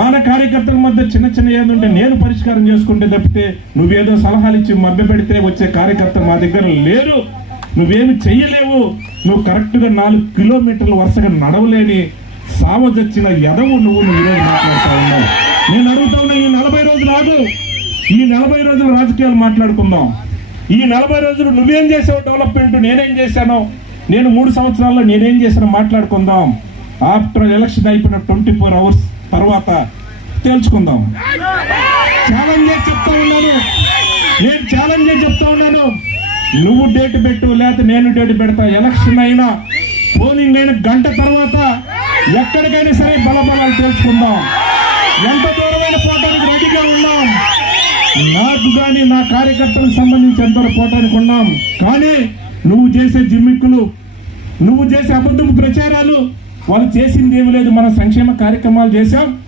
మన కార్యకర్తల మధ్య చిన్న చిన్న ఏదంటే నేను పరిష్కారం చేసుకుంటే తప్పితే నువ్వేదో సలహాలు ఇచ్చి మభ్య పెడితే వచ్చే కార్యకర్తలు మా దగ్గర లేరు. నువ్వేమి చెయ్యలేవు. నువ్వు కరెక్ట్గా 4 కిలోమీటర్లు వరుసగా నడవలేని సావజొచ్చిన ఎదవు నువ్వు ఈరోజు మాట్లాడుతూ ఉన్నావు. నేను అడుగుతా ఉన్నా, ఈ 40 రోజులు ఆగు. ఈ 40 రోజులు రాజకీయాలు మాట్లాడుకుందాం. ఈ 40 రోజులు నువ్వేం చేసావు డెవలప్మెంట్, నేనేం చేశాను, నేను 3 సంవత్సరాల్లో నేనేం చేశానో మాట్లాడుకుందాం. ఆఫ్టర్ ఎలక్షన్ అయిపోయిన 24 అవర్స్ తర్వాత తేల్చుకుందాం. ఛాలెంజ్ చెప్తా ఉన్నాను, నేను ఛాలెంజ్ చెప్తా ఉన్నాను. నువ్వు డేట్ పెట్టు, లేకపోతే నేను డేట్ పెడతా. ఎలక్షన్ అయినా పోలింగ్ అయిన గంట తర్వాత ఎక్కడికైనా సరే బలబలాలు తేల్చుకుందాం. ఎంత దూరమైన పోవటానికి రెడీగా ఉన్నాం. నాకు కానీ నా కార్యకర్తలకు సంబంధించి ఎంత పోవటానికి ఉన్నాం. కానీ నువ్వు చేసే జిమ్మిక్కులు, నువ్వు చేసే అబద్ధం ప్రచారాలు, వాళ్ళు చేసింది ఏమి లేదు. మన సంక్షేమ కార్యక్రమాలు చేశాం.